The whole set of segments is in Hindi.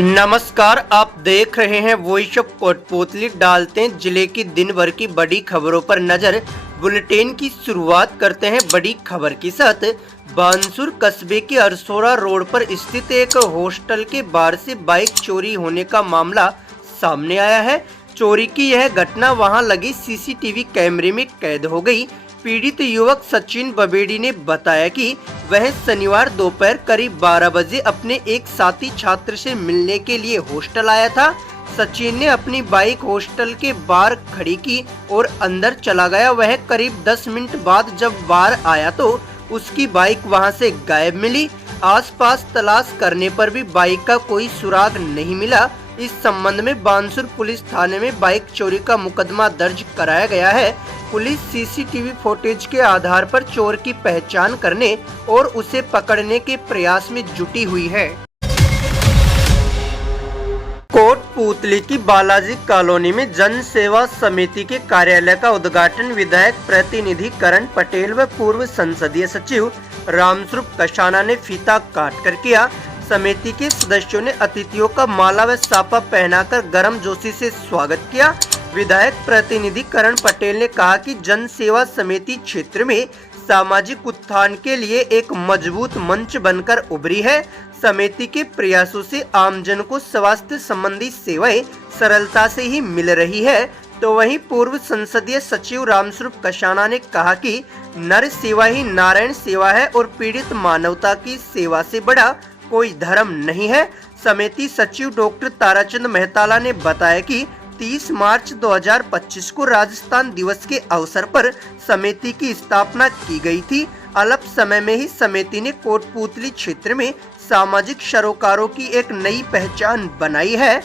नमस्कार, आप देख रहे हैं वॉइस ऑफ कोटपूतली। डालते हैं जिले की दिन भर की बड़ी खबरों पर नजर। बुलेटिन की शुरुआत करते हैं बड़ी खबर के साथ। बानसूर कस्बे के अरसोरा रोड पर स्थित एक हॉस्टल के बाहर से बाइक चोरी होने का मामला सामने आया है। चोरी की यह घटना वहां लगे सीसीटीवी कैमरे में कैद हो गई। पीड़ित युवक सचिन बबेड़ी ने बताया कि वह शनिवार दोपहर करीब 12 बजे अपने एक साथी छात्र से मिलने के लिए हॉस्टल आया था। सचिन ने अपनी बाइक हॉस्टल के बाहर खड़ी की और अंदर चला गया। वह करीब 10 मिनट बाद जब बाहर आया तो उसकी बाइक वहां से गायब मिली। आसपास तलाश करने पर भी बाइक का कोई सुराग नहीं मिला। इस संबंध में बानसूर पुलिस थाने में बाइक चोरी का मुकदमा दर्ज कराया गया है। पुलिस सीसीटीवी फुटेज के आधार पर चोर की पहचान करने और उसे पकड़ने के प्रयास में जुटी हुई है। कोटपूतली की बालाजी कॉलोनी में जन सेवा समिति के कार्यालय का उद्घाटन विधायक प्रतिनिधि करण पटेल व पूर्व संसदीय सचिव रामस्वरूप कशाना ने फीता काट कर किया। समिति के सदस्यों ने अतिथियों का माला व साफा पहनाकर गर्मजोशी से स्वागत किया। विधायक प्रतिनिधि करण पटेल ने कहा कि जन सेवा समिति क्षेत्र में सामाजिक उत्थान के लिए एक मजबूत मंच बनकर उभरी है। समिति के प्रयासों से आमजन को स्वास्थ्य संबंधी सेवाएं सरलता से ही मिल रही है। तो वहीं पूर्व संसदीय सचिव रामस्वरूप कशाना ने कहा कि नर सेवा ही नारायण सेवा है और पीड़ित मानवता की सेवा से बड़ा कोई धर्म नहीं है। समिति सचिव डॉक्टर ताराचंद मेहताला ने बताया कि 30 मार्च 2025 को राजस्थान दिवस के अवसर पर समिति की स्थापना की गई थी। अल्प समय में ही समिति ने कोटपूतली क्षेत्र में सामाजिक सरोकारों की एक नई पहचान बनाई है।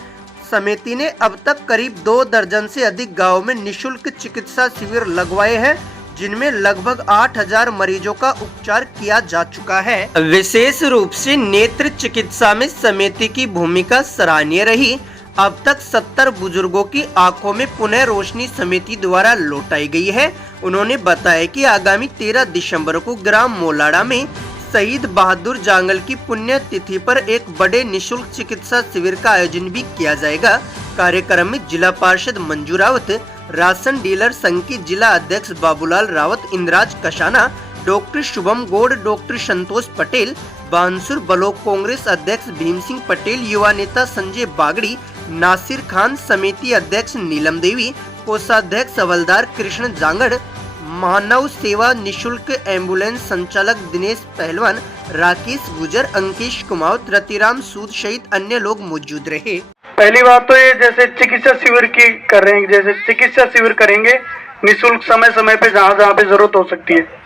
समिति ने अब तक करीब 2 दर्जन से अधिक गाँव में निःशुल्क चिकित्सा शिविर लगवाए हैं, जिनमें लगभग 8000 मरीजों का उपचार किया जा चुका है। विशेष रूप से नेत्र चिकित्सा में समिति की भूमिका सराहनीय रही। अब तक 70 बुजुर्गों की आंखों में पुनः रोशनी समिति द्वारा लौटाई गई है। उन्होंने बताया कि आगामी 13 दिसंबर को ग्राम मोलाड़ा में शहीद बहादुर जांगल की पुण्य तिथि पर एक बड़े निःशुल्क चिकित्सा शिविर का आयोजन भी किया जाएगा। कार्यक्रम में जिला पार्षद मंजू रावत, राशन डीलर संघ की जिला अध्यक्ष बाबूलाल रावत, इंद्राज कशाना, डॉक्टर शुभम गौड़, डॉक्टर संतोष पटेल, बानसूर ब्लॉक कांग्रेस अध्यक्ष भीम सिंह पटेल, युवा नेता संजय बागड़ी, नासिर खान, समिति अध्यक्ष नीलम देवी, कोषाध्यक्ष हवलदार कृष्ण जांगड़, मानव सेवा निःशुल्क एम्बुलेंस संचालक दिनेश पहलवान, राकेश गुजर, अंकेश कुमावत, रतिराम सूद सहित अन्य लोग मौजूद रहे। पहली बात तो ये जैसे चिकित्सा शिविर की कर रहे हैं, जैसे चिकित्सा शिविर करेंगे निःशुल्क समय समय पे जहाँ पे जरूरत हो सकती है।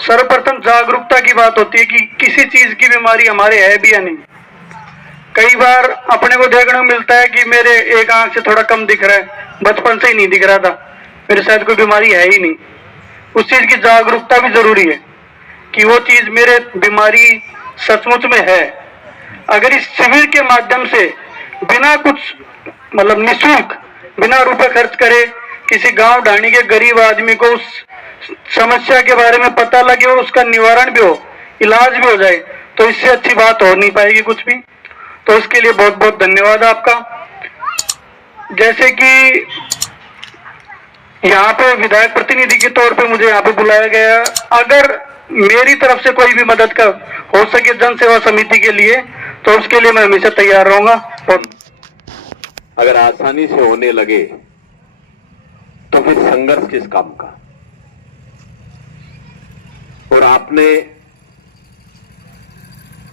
सर्वप्रथम जागरूकता की बात होती है कि किसी चीज की बीमारी हमारे है भी या नहीं। कई बार अपने को देखने को मिलता है कि मेरे एक आंख से थोड़ा कम दिख रहा है, बचपन से ही नहीं दिख रहा था, मेरे शायद कोई बीमारी है ही नहीं। उस चीज की जागरूकता भी जरूरी है कि वो चीज मेरे बीमारी सचमुच में है। अगर इस शिविर के माध्यम से बिना कुछ मतलब निःशुल्क, बिना रुपए खर्च करे किसी गांव ढाणी के गरीब आदमी को उस समस्या के बारे में पता लगे और उसका निवारण भी हो, इलाज भी हो जाए, तो इससे अच्छी बात हो नहीं पाएगी कुछ भी। तो इसके लिए बहुत बहुत धन्यवाद आपका। जैसे कि यहाँ पे विधायक प्रतिनिधि के तौर पे मुझे यहाँ पे बुलाया गया, अगर मेरी तरफ से कोई भी मदद का हो सके जन सेवा समिति के लिए, तो उसके लिए मैं हमेशा तैयार रहूंगा। अगर आसानी से होने लगे तो फिर संघर्ष किस काम का। और आपने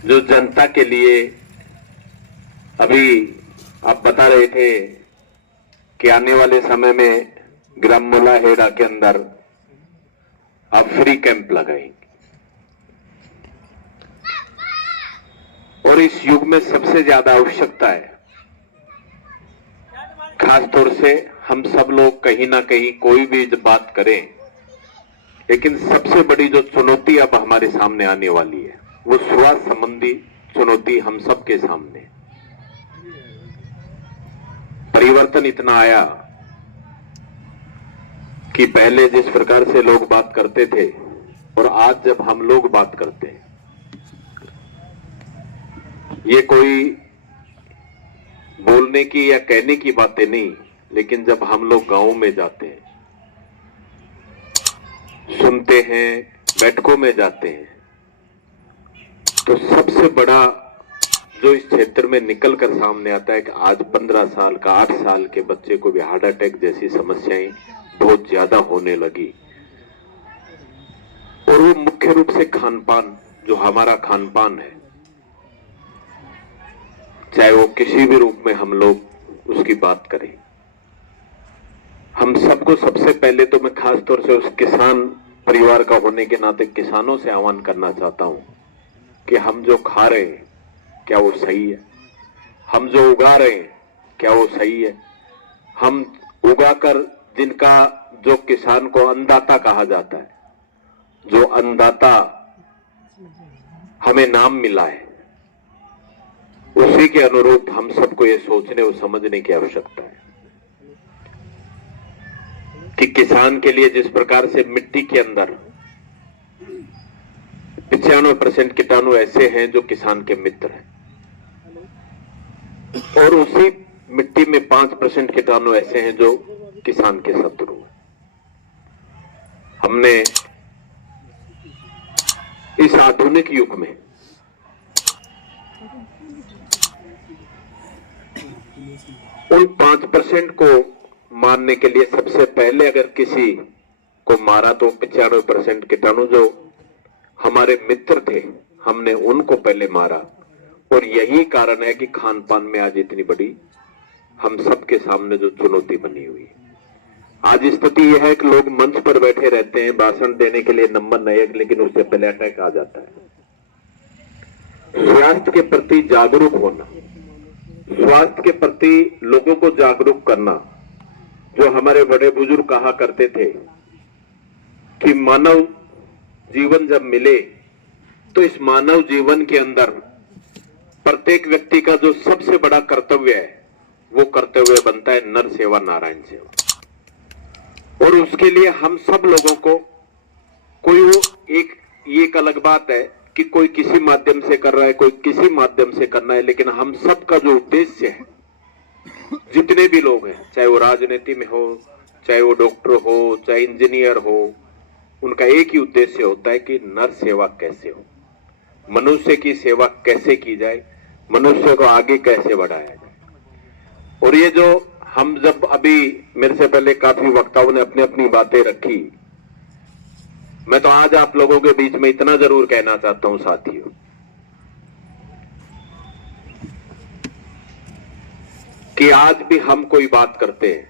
जो जनता के लिए अभी आप बता रहे थे कि आने वाले समय में ग्राम मोला हेड़ा के अंदर आप फ्री कैंप लगाएंगे, और इस युग में सबसे ज्यादा आवश्यकता है, खासतौर से हम सब लोग कहीं ना कहीं कोई भी बात करें, लेकिन सबसे बड़ी जो चुनौती अब हमारे सामने आने वाली है वो स्वास्थ्य संबंधी चुनौती हम सबके सामने। परिवर्तन इतना आया कि पहले जिस प्रकार से लोग बात करते थे और आज जब हम लोग बात करते हैं, ये कोई बोलने की या कहने की बातें नहीं, लेकिन जब हम लोग गांव में जाते हैं, सुनते हैं, बैठकों में जाते हैं, तो सबसे बड़ा जो इस क्षेत्र में निकलकर सामने आता है कि आज 15 साल का 8 साल के बच्चे को भी हार्ट अटैक जैसी समस्याएं बहुत ज्यादा होने लगी। और वो मुख्य रूप से खानपान, जो हमारा खानपान है, चाहे वो किसी भी रूप में हम लोग उसकी बात करें, हम सबको सबसे पहले तो मैं खास तौर से उस किसान परिवार का होने के नाते किसानों से आह्वान करना चाहता हूं कि हम जो खा रहे हैं क्या वो सही है, हम जो उगा रहे हैं क्या वो सही है, हम उगाकर जिनका, जो किसान को अन्नदाता कहा जाता है, जो अन्नदाता हमें नाम मिला है, उसी के अनुरूप हम सबको ये सोचने और समझने की आवश्यकता है कि किसान के लिए जिस प्रकार से मिट्टी के अंदर 95% कीटाणु ऐसे हैं जो किसान के मित्र हैं, और उसी मिट्टी में 5% कीटाणु ऐसे हैं जो किसान के शत्रु हैं। हमने इस आधुनिक युग में उन 5% को मारने के लिए सबसे पहले अगर किसी को मारा तो 95% कीटाणु जो हमारे मित्र थे, हमने उनको पहले मारा। और यही कारण है कि खान पान में आज इतनी बड़ी हम सबके सामने जो चुनौती बनी हुई है। आज स्थिति यह है कि लोग मंच पर बैठे रहते हैं, भाषण देने के लिए नंबर नहीं है, लेकिन उससे पहले अटैक आ जाता है। स्वास्थ्य के प्रति जागरूक होना, स्वास्थ्य के प्रति लोगों को जागरूक करना, जो हमारे बड़े बुजुर्ग कहा करते थे कि मानव जीवन जब मिले तो इस मानव जीवन के अंदर प्रत्येक व्यक्ति का जो सबसे बड़ा कर्तव्य है वो कर्तव्य बनता है नर सेवा नारायण सेवा। और उसके लिए हम सब लोगों को, कोई वो एक अलग बात है कि कोई किसी माध्यम से कर रहा है, कोई किसी माध्यम से करना है, लेकिन हम सबका जो उद्देश्य है, जितने भी लोग हैं, चाहे वो राजनीति में हो, चाहे वो डॉक्टर हो, चाहे इंजीनियर हो, उनका एक ही उद्देश्य होता है कि नर सेवा कैसे हो, मनुष्य की सेवा कैसे की जाए, मनुष्य को आगे कैसे बढ़ाया जाए। और ये जो हम जब अभी मेरे से पहले काफी वक्ताओं ने अपनी अपनी बातें रखी, मैं तो आज आप लोगों के बीच में इतना जरूर कहना चाहता हूं साथियों कि आज भी हम कोई बात करते हैं,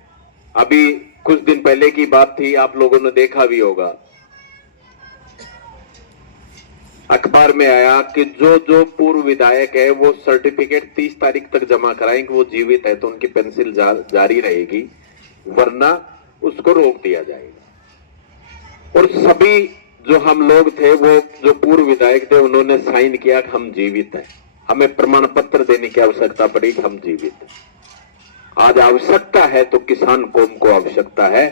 अभी कुछ दिन पहले की बात थी, आप लोगों ने देखा भी होगा, अखबार में आया कि जो पूर्व विधायक है वो सर्टिफिकेट 30 तारीख तक जमा कराएं कि वो जीवित है तो उनकी पेंशन जारी रहेगी, वरना उसको रोक दिया जाएगा। और सभी जो हम लोग थे, वो जो पूर्व विधायक थे, उन्होंने साइन किया कि हम जीवित हैं, हमें प्रमाण पत्र देने की आवश्यकता पड़ी कि हम जीवित हैं। आज आवश्यकता है तो किसान कौम को आवश्यकता है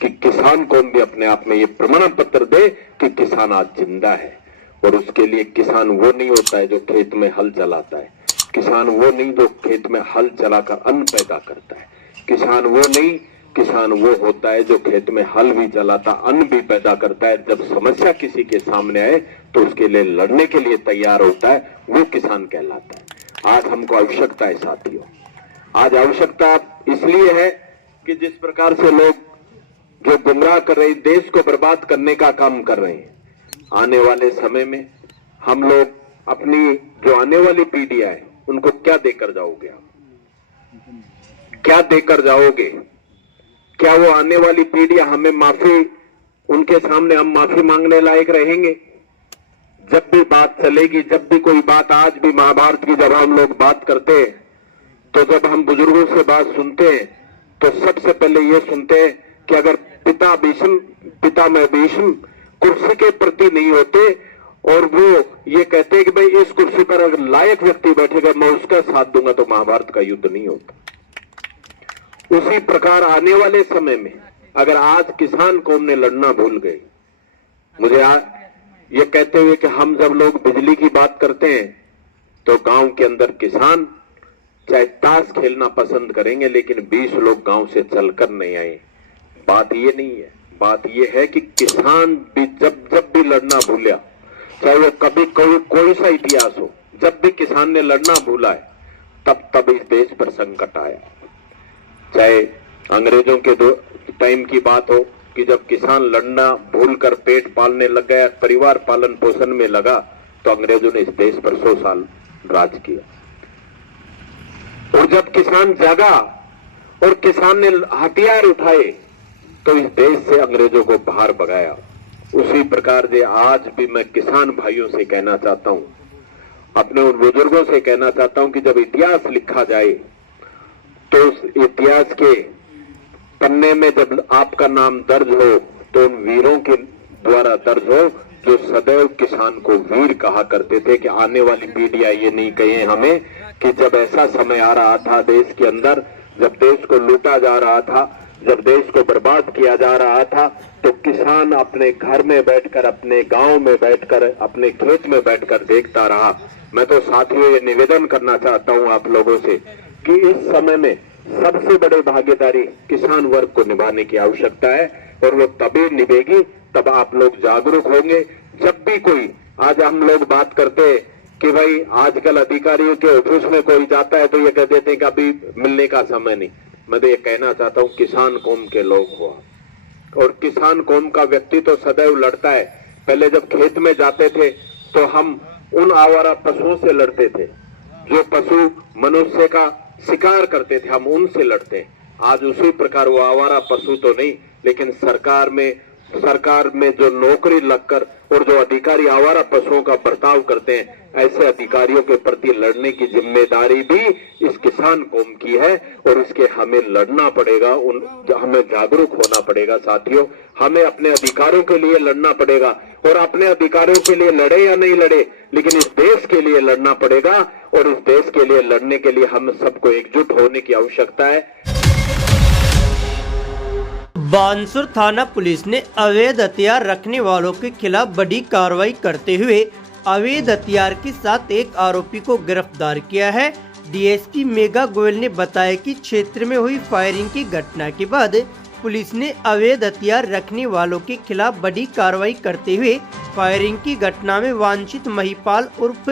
कि किसान कौम भी अपने आप में ये प्रमाण पत्र दे कि किसान आज जिंदा है। और उसके लिए किसान वो नहीं होता है जो खेत में हल चलाता है, किसान वो नहीं जो खेत में हल चलाकर अन्न पैदा करता है, किसान वो नहीं, किसान वो होता है जो खेत में हल भी चलाता, अन्न भी पैदा करता है। जब समस्या किसी के सामने आए तो उसके लिए लड़ने के लिए तैयार होता है, वो किसान कहलाता है। आज हमको आवश्यकता है साथियों, आज आवश्यकता इसलिए है कि जिस प्रकार से लोग जो गुमराह कर रहे, देश को बर्बाद करने का काम कर रहे हैं, आने वाले समय में हम लोग अपनी जो आने वाली पीढ़ियां है उनको क्या देकर जाओगे आप, क्या देकर जाओगे? क्या वो आने वाली पीढ़ियां हमें माफी, उनके सामने हम माफी मांगने लायक रहेंगे? जब भी बात चलेगी, जब भी कोई बात, आज भी महाभारत की जब हम लोग बात करते हैं तो जब हम बुजुर्गों से बात सुनते हैं तो सबसे पहले ये सुनते हैं कि अगर पितामह भीष्म कुर्सी के प्रति नहीं होते और वो ये कहते हैं कि भाई इस कुर्सी पर अगर लायक व्यक्ति बैठेगा मैं उसका साथ दूंगा, तो महाभारत का युद्ध नहीं होता। उसी प्रकार आने वाले समय में अगर आज किसान कौम ने लड़ना भूल गए, मुझे ये कहते हुए कि हम जब लोग बिजली की बात करते हैं तो गांव के अंदर किसान चाहे ताश खेलना पसंद करेंगे, लेकिन 20 लोग गांव से चलकर नहीं आए। बात ये नहीं है, बात ये है कि किसान भी जब भी लड़ना भूला, चाहे वो कभी कोई सा इतिहास हो, जब भी किसान ने लड़ना भूला है, तब इस देश पर संकट आया। चाहे अंग्रेजों के टाइम की बात हो कि जब किसान लड़ना भूलकर पेट पालने लग गया, परिवार पालन पोषण में लगा, तो अंग्रेजों ने इस देश पर 100 साल राज किया। और जब किसान जागा और किसान ने हथियार उठाए, तो इस देश से अंग्रेजों को बाहर भगाया। उसी प्रकार से आज भी मैं किसान भाइयों से कहना चाहता हूं, अपने उन बुजुर्गों से कहना चाहता हूं कि जब इतिहास लिखा जाए, तो उस इतिहास के पन्ने में जब आपका नाम दर्ज हो, तो उन वीरों के द्वारा दर्ज हो जो सदैव किसान को वीर कहा करते थे। कि आने वाली पीढ़ियां ये नहीं कहे हमें कि जब ऐसा समय आ रहा था देश के अंदर, जब देश को लूटा जा रहा था, जब देश को बर्बाद किया जा रहा था, तो किसान अपने घर में बैठकर, अपने गांव में बैठकर, अपने खेत में बैठकर देखता रहा। मैं तो साथियों ये निवेदन करना चाहता हूं आप लोगों से कि इस समय में सबसे बड़ी भागीदारी किसान वर्ग को निभाने की आवश्यकता है, और वो तभी निभेगी तब आप लोग जागरूक होंगे। जब भी कोई, आज हम लोग बात करते हैं कि भाई आजकल अधिकारियों के ऑफिस में कोई जाता है तो ये कह देते हैं कि अभी मिलने का समय नहीं। मैं तो ये कहना चाहता हूँ, किसान कौम के लोग हो, और किसान कौम का व्यक्ति तो सदैव लड़ता है। पहले जब खेत में जाते थे तो हम उन आवारा पशुओं से लड़ते थे, जो पशु मनुष्य का शिकार करते थे, हम उनसे लड़ते हैं। आज उसी प्रकार वो आवारा पशु तो नहीं, लेकिन सरकार में जो नौकरी लगकर और जो अधिकारी आवारा पशुओं का बर्ताव करते हैं, ऐसे अधिकारियों के प्रति लड़ने की जिम्मेदारी भी इस किसान कौम की है, और इसके हमें लड़ना पड़ेगा, हमें जागरूक होना पड़ेगा। साथियों, हमें अपने अधिकारों के लिए लड़ना पड़ेगा, और अपने अधिकारों के लिए लड़े या नहीं लड़े, लेकिन इस देश के लिए लड़ना पड़ेगा, और इस देश के लिए लड़ने के लिए हम सबको एकजुट होने की आवश्यकता है। बानसूर थाना पुलिस ने अवैध हथियार रखने वालों के खिलाफ बड़ी कार्रवाई करते हुए अवैध हथियार के साथ एक आरोपी को गिरफ्तार किया है। डीएसपी मेघा गोयल ने बताया कि क्षेत्र में हुई फायरिंग की घटना के बाद पुलिस ने अवैध हथियार रखने वालों के खिलाफ बड़ी कार्रवाई करते हुए फायरिंग की घटना में वांछित महिपाल उर्फ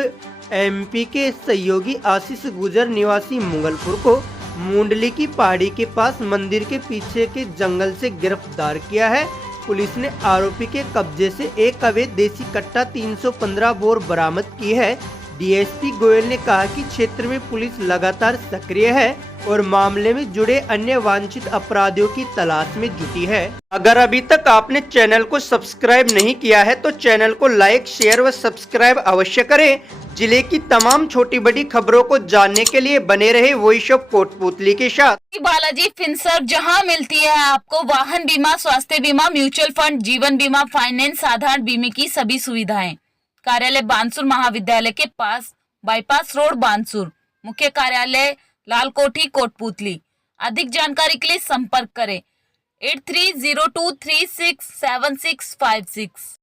एमपी के सहयोगी आशीष गुजर निवासी मुगलपुर को मुंडली की पहाड़ी के पास मंदिर के पीछे के जंगल से गिरफ्तार किया है। पुलिस ने आरोपी के कब्जे से एक अवैध देसी कट्टा 315 बोर बरामद की है। डीएसपी गोयल ने कहा कि क्षेत्र में पुलिस लगातार सक्रिय है और मामले में जुड़े अन्य वांछित अपराधियों की तलाश में जुटी है। अगर अभी तक आपने चैनल को सब्सक्राइब नहीं किया है तो चैनल को लाइक, शेयर व सब्सक्राइब अवश्य करें। जिले की तमाम छोटी बड़ी खबरों को जानने के लिए बने रहे वॉइस ऑफ कोटपुतली के साथ। बालाजी फिनसर्व, जहां मिलती है आपको वाहन बीमा, स्वास्थ्य बीमा, म्यूचुअल फंड, जीवन बीमा, फाइनेंस, साधारण बीमे की सभी सुविधाएं। कार्यालय बानसूर महाविद्यालय के पास, बाईपास रोड बानसूर। मुख्य कार्यालय लाल कोठी कोटपुतली। अधिक जानकारी के लिए संपर्क करें 8302367656।